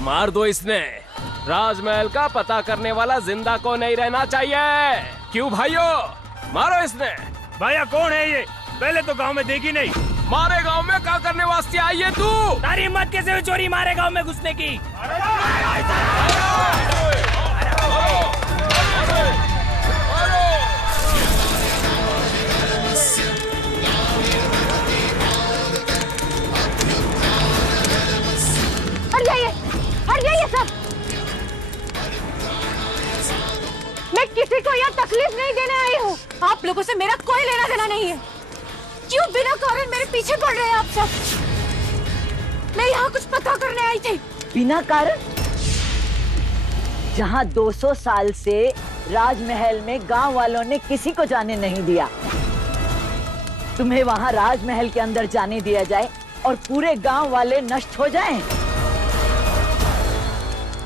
मार दो इसने। राजमहल का पता करने वाला जिंदा को नहीं रहना चाहिए। क्यों भाइयों, मारो इसने। भैया कौन है ये? पहले तो गांव में देखी नहीं। मारे गांव में क्या करने वास्ते आई है तू? तारी हिम्मत कैसे हुई चोरी मारे गांव में घुसने की? हट जाइए सब। मैं किसी को यहाँ तकलीफ नहीं देने आई हूँ। आप लोगों से मेरा कोई लेना देना नहीं है। क्यों बिना कारण मेरे पीछे पड़ रहे हैं आप सब? मैं यहाँ कुछ पता करने आई थी। बिना कारण? जहाँ 200 साल से राजमहल में गांव वालों ने किसी को जाने नहीं दिया, तुम्हें वहाँ राजमहल के अंदर जाने दिया जाए और पूरे गांव वाले नष्ट हो जाएं?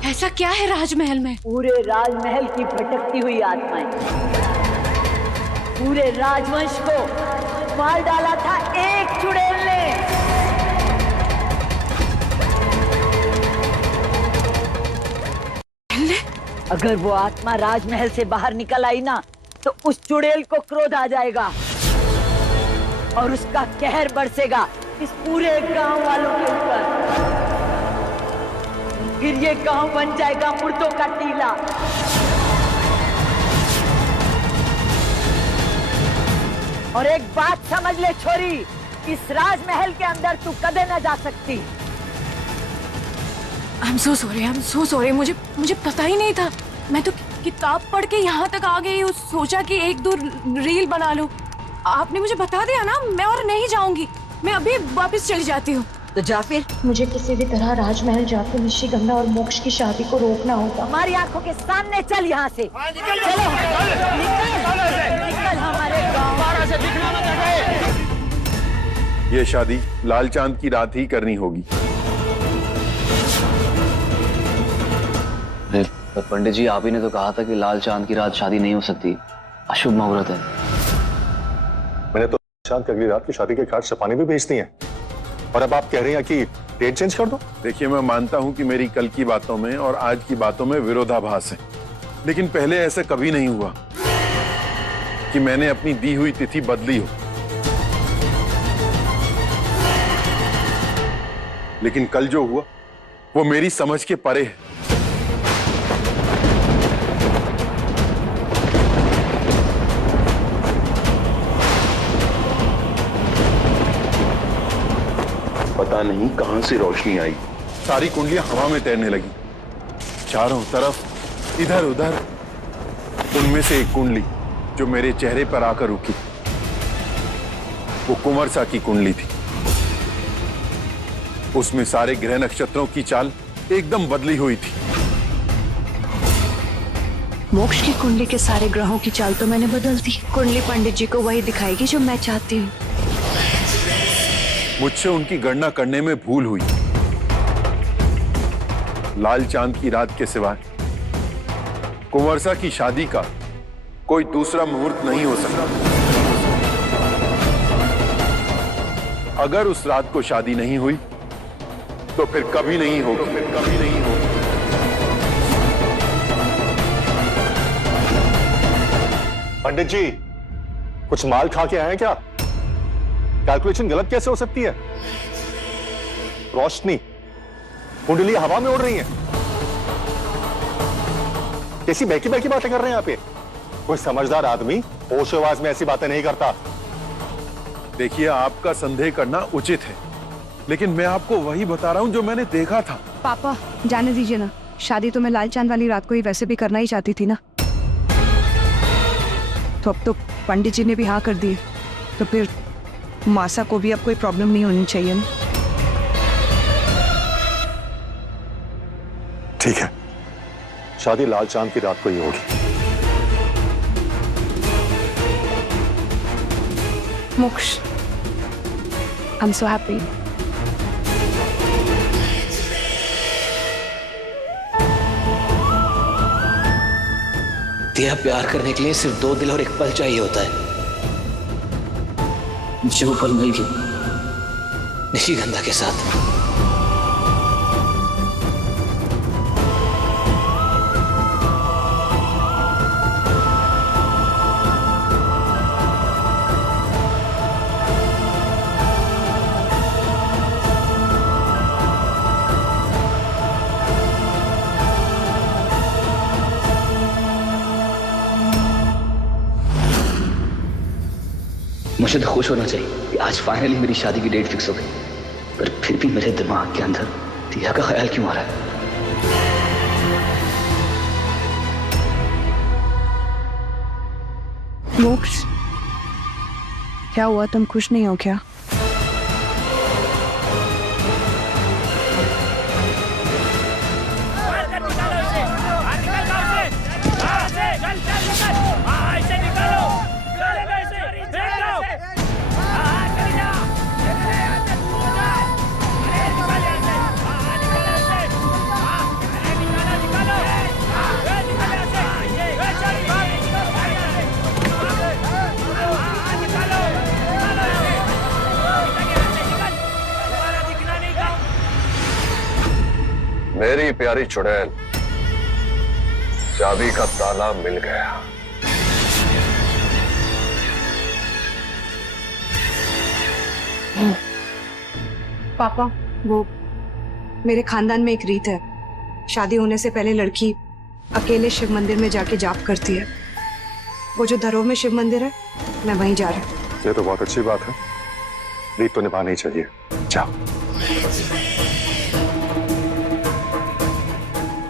ऐसा क्या है राजमहल में? पूरे राजमहल की भटकती हुई आत्माएं पूरे राजवंश को मार डाला था एक चुड़ैल ने। अगर वो आत्मा राजमहल से बाहर निकल आई ना, तो उस चुड़ैल को क्रोध आ जाएगा और उसका कहर बरसेगा इस पूरे गांव वालों के ऊपर। फिर ये गांव बन जाएगा मुर्दों का टीला। और एक बात समझ ले छोरी, इस राजमहल के अंदर तू कदे न जा सकती। I'm so sorry, मुझे पता ही नहीं था। मैं तो किताब पढ़ के यहाँ तक आ गई हूँ, सोचा कि एक दो रील बना लो। आपने मुझे बता दिया ना, मैं और नहीं जाऊंगी। मैं अभी वापस चली जाती हूँ। तो जा फिर। मुझे किसी भी तरह राजमहल जाकर निशिगंधा और मोक्ष की शादी को रोकना होगा। हमारी आंखों के सामने चल यहाँ से। चलो निकल हमारे गाँव से। दिखना मत ये शादी लाल चांद की रात ही करनी होगी। पर पंडित जी, आप ही ने तो कहा था कि लाल चांद की रात शादी नहीं हो सकती, अशुभ मुहूर्त है। मैंने तो चांद की अगली रात की शादी के कार्ड छपाने भी भेज दिए हैं, और अब आप कह रहे हैं कि डेट चेंज कर दो। देखिए, मैं मानता हूं कि मेरी कल की बातों में और आज की बातों में विरोधाभास है, लेकिन पहले ऐसा कभी नहीं हुआ कि मैंने अपनी दी हुई तिथि बदली हो। लेकिन कल जो हुआ वो मेरी समझ के परे है। पता नहीं कहां से रोशनी आई, सारी कुंडलियां हवा में तैरने लगी, चारों तरफ इधर उधर। उनमें से एक कुंडली जो मेरे चेहरे पर आकर रुकी, वो कुंवरसा की कुंडली थी। उसमें सारे ग्रह नक्षत्रों की चाल एकदम बदली हुई थी। मोक्ष की कुंडली के सारे ग्रहों की चाल तो मैंने बदल दी। कुंडली पंडित जी को वही दिखाएगी जो मैं चाहती हूँ। मुझसे उनकी गणना करने में भूल हुई। लाल चांद की रात के सिवाय कुंवरसा की शादी का कोई दूसरा मुहूर्त नहीं हो सकता। अगर उस रात को शादी नहीं हुई तो फिर कभी नहीं होगी, पंडित जी, कुछ माल खा के आए हैं क्या? कैलकुलेशन गलत कैसे हो सकती है? रोशनी, कुंडली हवा में उड़ रही है। कैसी बहकी बहकी बातें कर रहे हैं यहाँ पे? कोई समझदार आदमी होश-ए-वाज में ऐसी बातें नहीं करता। देखिए, आपका संदेह करना उचित है, लेकिन मैं आपको वही बता रहा हूं जो मैंने देखा था। पापा, जाने दीजिए ना। शादी तो मैं लाल चांद वाली रात को ही वैसे भी करना ही चाहती थी ना। तो अब तो पंडित जी ने भी हाँ कर दी, तो फिर मासा को भी अब कोई प्रॉब्लम नहीं होनी चाहिए ना। ठीक है, शादी लाल चांद की रात को ही होगी। मोक्ष, आई एम सो हैप्पी। तेरा प्यार करने के लिए सिर्फ 2 दिल और 1 पल चाहिए होता है। मुझे वो पल मिल गया, निशिगंधा के साथ। मुझे तो खुश होना चाहिए कि आज फाइनली मेरी शादी की डेट फिक्स हो गई, पर फिर भी मेरे दिमाग के अंदर दिया का ख्याल क्यों आ रहा है? मोक्ष, क्या हुआ? तुम खुश नहीं हो क्या? मेरी प्यारी चुड़ैल, चाबी का ताला मिल गया। पापा, वो मेरे खानदान में एक रीत है, शादी होने से पहले लड़की अकेले शिव मंदिर में जाके जाप करती है। वो जो धरोह में शिव मंदिर है, मैं वहीं जा रही हूँ। ये तो बहुत अच्छी बात है, रीत तो निभानी ही चाहिए। जाओ।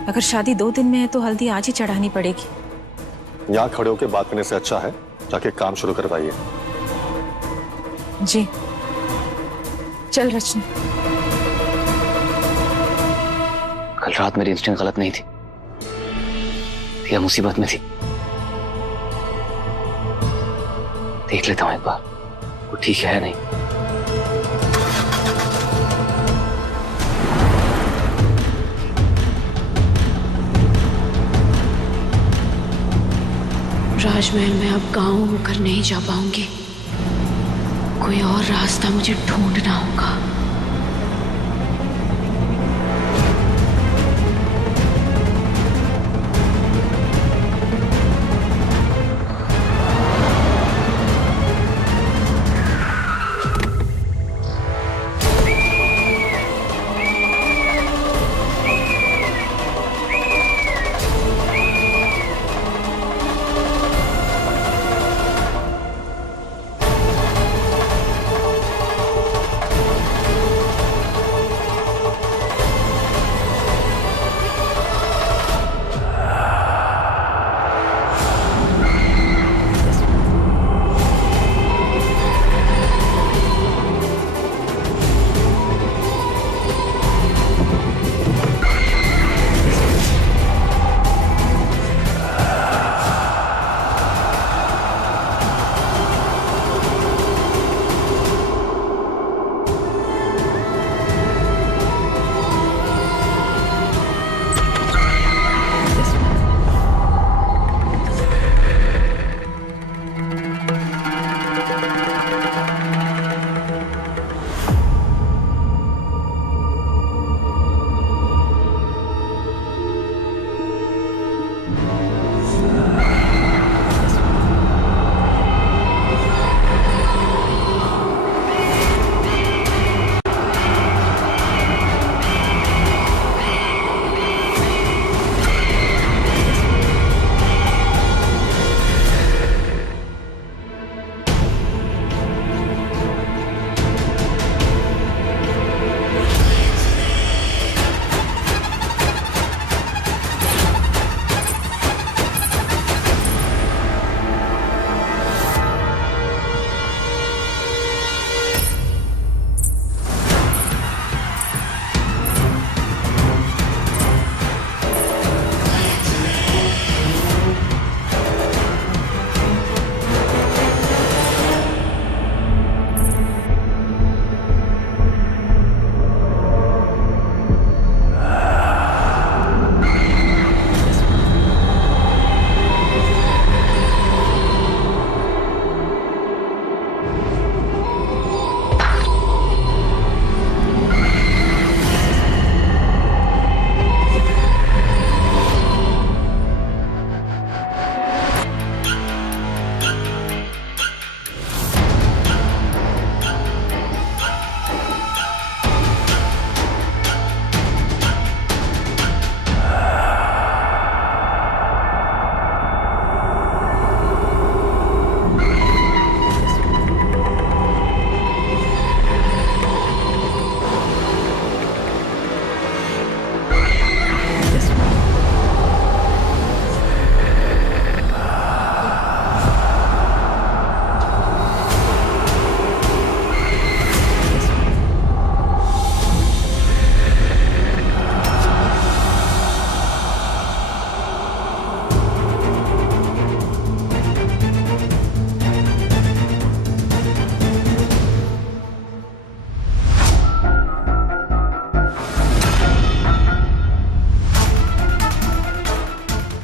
अगर शादी 2 दिन में है तो हल्दी आज ही चढ़ानी पड़ेगी। यहाँ खड़े होकर बात करने से अच्छा है जाके काम शुरू करवाइए। जी चल रचना। कल रात मेरी इंस्टिंक्ट गलत नहीं थी, या मुसीबत में थी। देख लेता हूं एक बार, वो ठीक है नहीं। राजमहल में अब गांव होकर नहीं जा पाऊंगी, कोई और रास्ता मुझे ढूंढना होगा।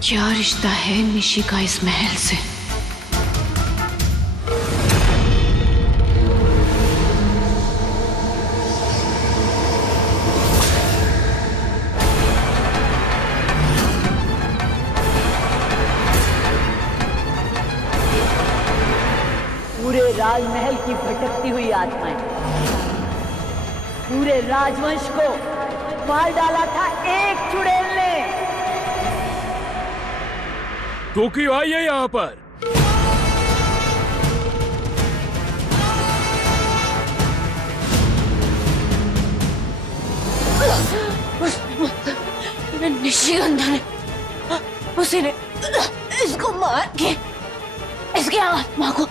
क्या रिश्ता है निशी का इस महल से? पूरे राजमहल की भटकती हुई आत्माएं पूरे राजवंश को मार डाला था एक चुड़ैल ने। तू क्यों आई है यहाँ पर? निशिगंधा ने उसी ने इसको मार के इसकी आत्मा को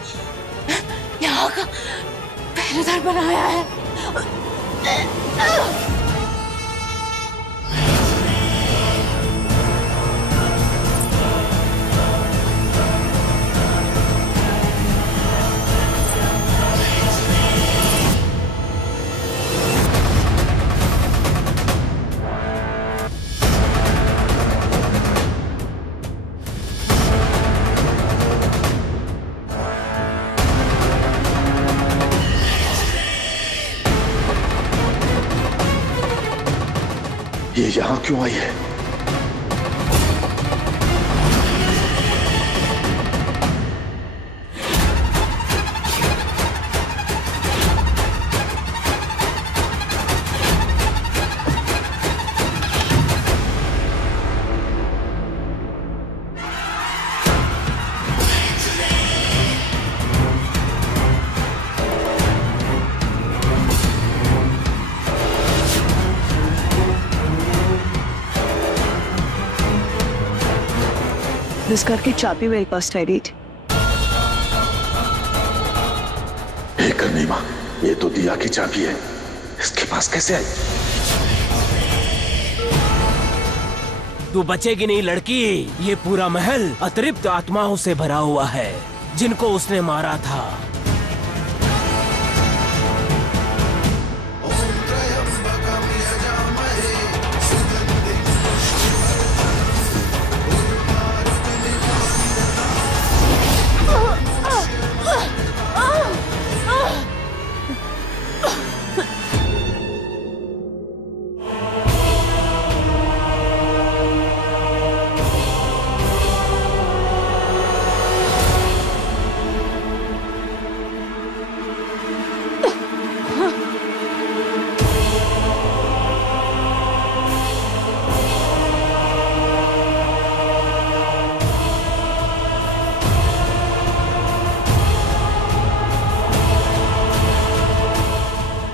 यहाँ का पहरेदार बनाया है। ये यहां क्यों आई है? इस घर की चाबी मेरे पास ठहरी थी। एक करनी मां, ये तो दिया की चाबी है, इसके पास कैसे आई? तू बचेगी नहीं लड़की। ये पूरा महल अतृप्त आत्माओं से भरा हुआ है जिनको उसने मारा था।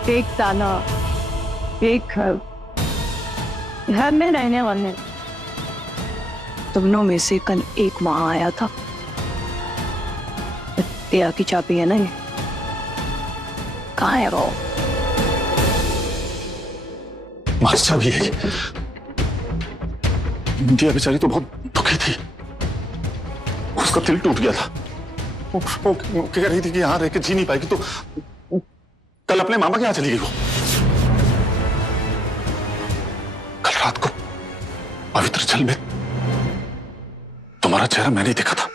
एक ताला, एक घर, घर में रहने वाले तुमनों में से कल एक वहां आया था। दिया की चाबी है ना ये? कहाँ है वो? मार चाबी है। दिया बेचारी तो बहुत दुखी थी, उसका दिल टूट गया था। वो कह रही थी कि यहाँ रह के जी नहीं पाएगी, तो कल अपने मामा के यहाँ चली गई वो। कल रात को पवित्र जल में तुम्हारा चेहरा मैंने ही देखा था।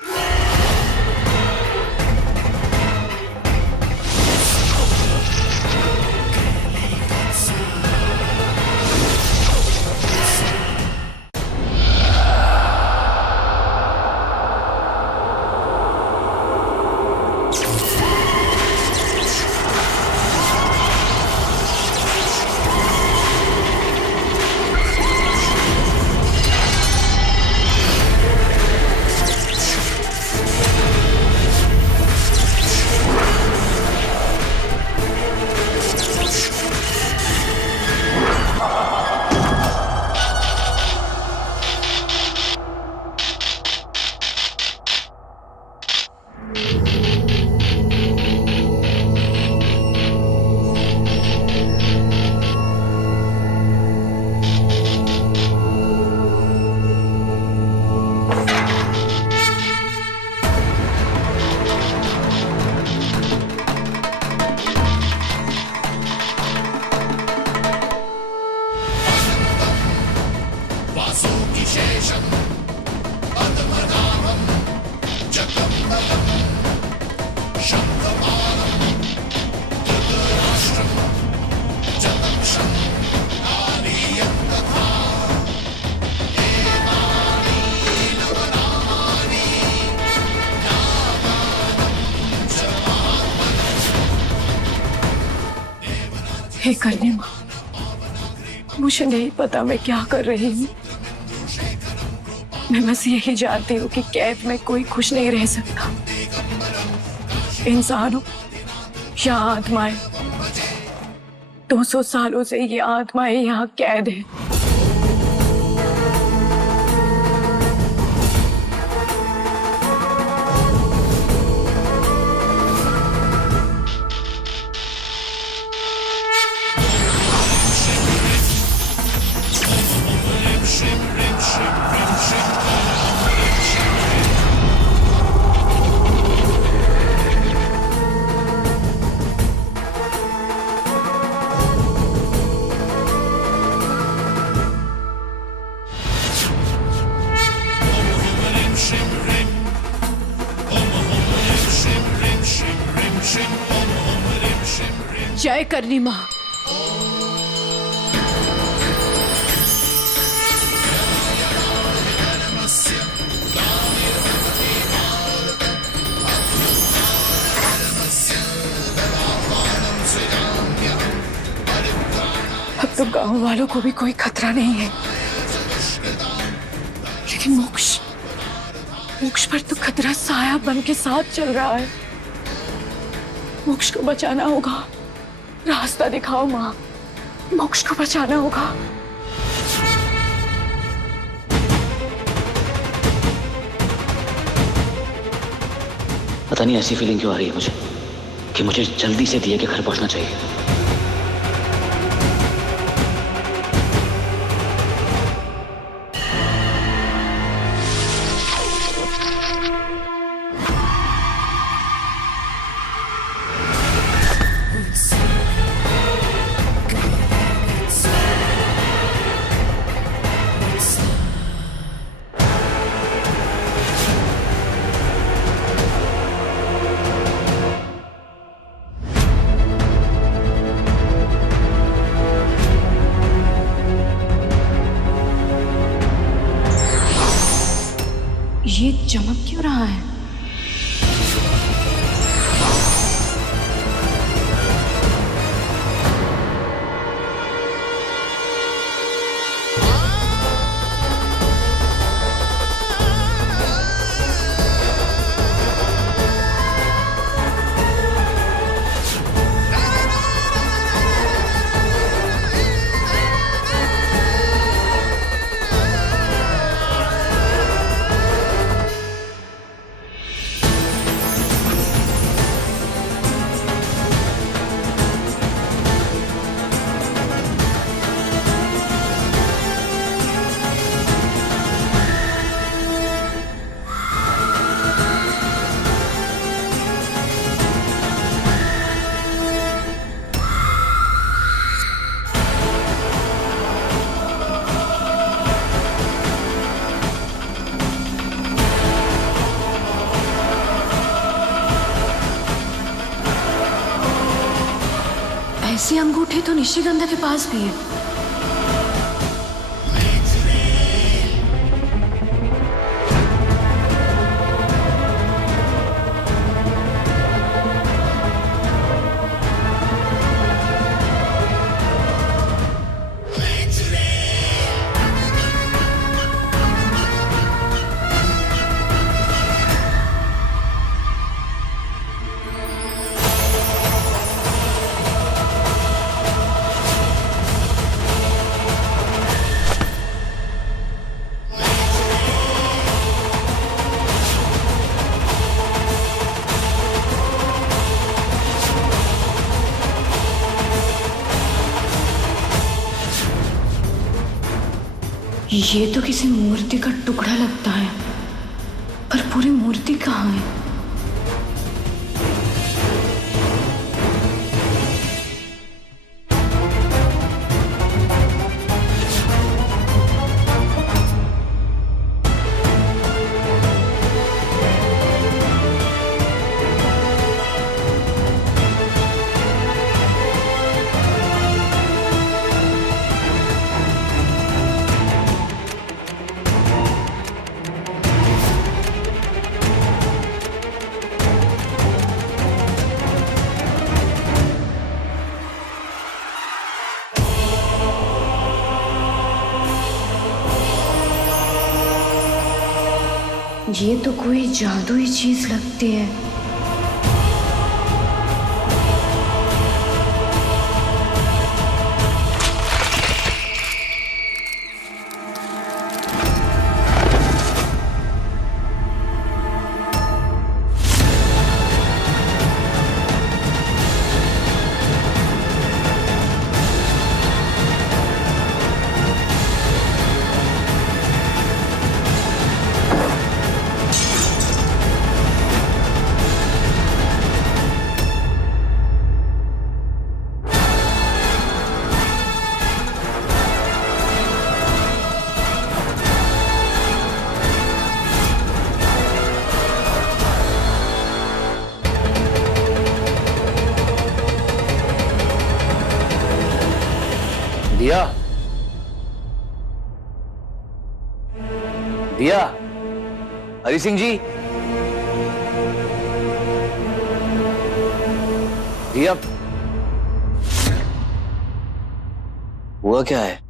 हे करने माँ, मुझे नहीं पता मैं क्या कर रही हूँ। मैं बस यही जानती हूँ कि कैद में कोई खुश नहीं रह सकता। इंसानों या आत्माएं, 200 सालों से ये आत्माएं यहाँ कैद है। जय करनी माँ। अब तो गांव वालों को भी कोई खतरा नहीं है, लेकिन मोक्ष पर तो खतरा साया बन के साथ चल रहा है। मोक्ष को बचाना होगा, रास्ता दिखाओ माँ, मोक्ष को बचाना होगा। पता नहीं ऐसी फीलिंग क्यों आ रही है मुझे कि मुझे जल्दी से दिया के घर पहुंचना चाहिए। ये चमक क्यों रहा है? ऐसी अंगूठी तो निशिगंधा के पास भी है। ये तो किसी मूर्ति का टुकड़ा लगता है, पर पूरी मूर्ति कहाँ है? ये तो कोई जादुई चीज लगती है। दिया, दिया, हरी सिंह जी, दिया, हुआ क्या है?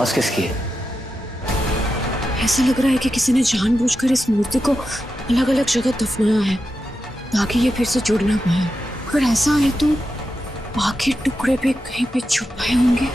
आवाज किसकी है? ऐसा लग रहा है कि किसी ने जानबूझकर इस मूर्ति को अलग अलग जगह दफनाया है ताकि ये फिर से जुड़ ना पाए। अगर ऐसा है तो बाकी टुकड़े भी कहीं पे छुपाए होंगे।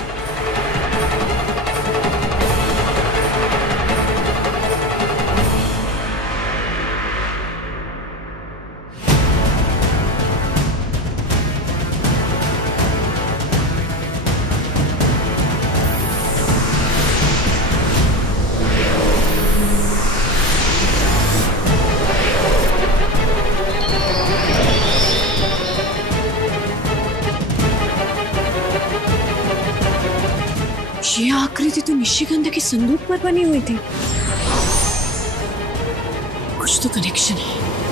ये आकृति तो निशिगंधा के संदूक पर बनी हुई थी। कुछ तो कनेक्शन है।